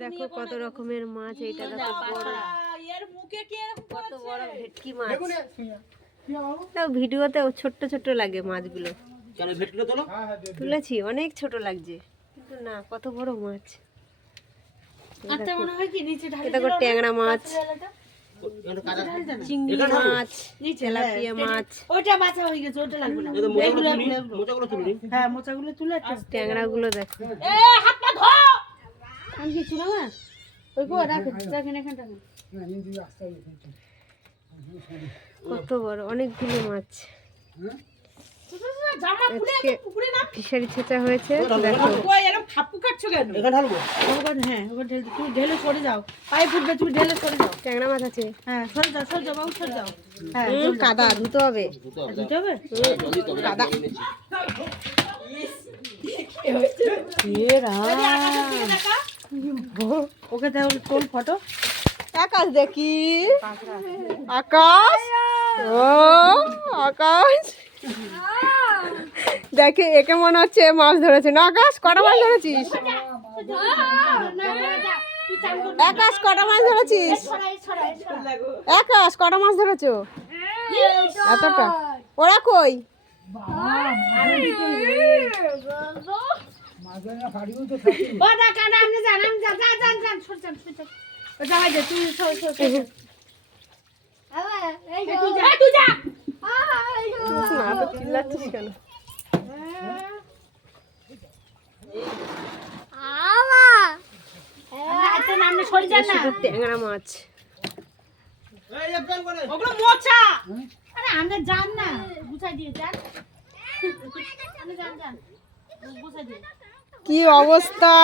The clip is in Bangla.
দেখো কত রকমের মাছ, এইটা দেখো বড়, কত বড় ভেটকি মাছ। তাও ভিডিওতে ছোট্ট ছোট্ট লাগে মাছগুলো, তুলেছি অনেক ছোট লাগছে, কিন্তু না কত বড় মাছ। দেখো ট্যাংরা মাছ, চিংড়ি মাছ, তেলাপিয়া মাছ, ট্যাংরা গুলো দেখো, কত বড় অনেকগুলো মাছ। আজকে ফিশারি ছেঁচা হয়েছে দেখো। ট্যাংরা মাছ আছে, কাদা ধুতে হবে, কাদা। ওকে তোল ফটো। আকাশ দেখি, আকাশ, ও আকাশ দেখে, একে মনে হচ্ছে মাছ ধরেছে না। আকাশ কটা মাছ ধরেছিস? আকাশ কটা মাছ ধরেছিস? আকাশ কটা মাছ ধরেছো? এতটা? ওরা কই? চিল্লাচ্ছিস কেন? ট্যাংরা মাছ, কি অবস্থা!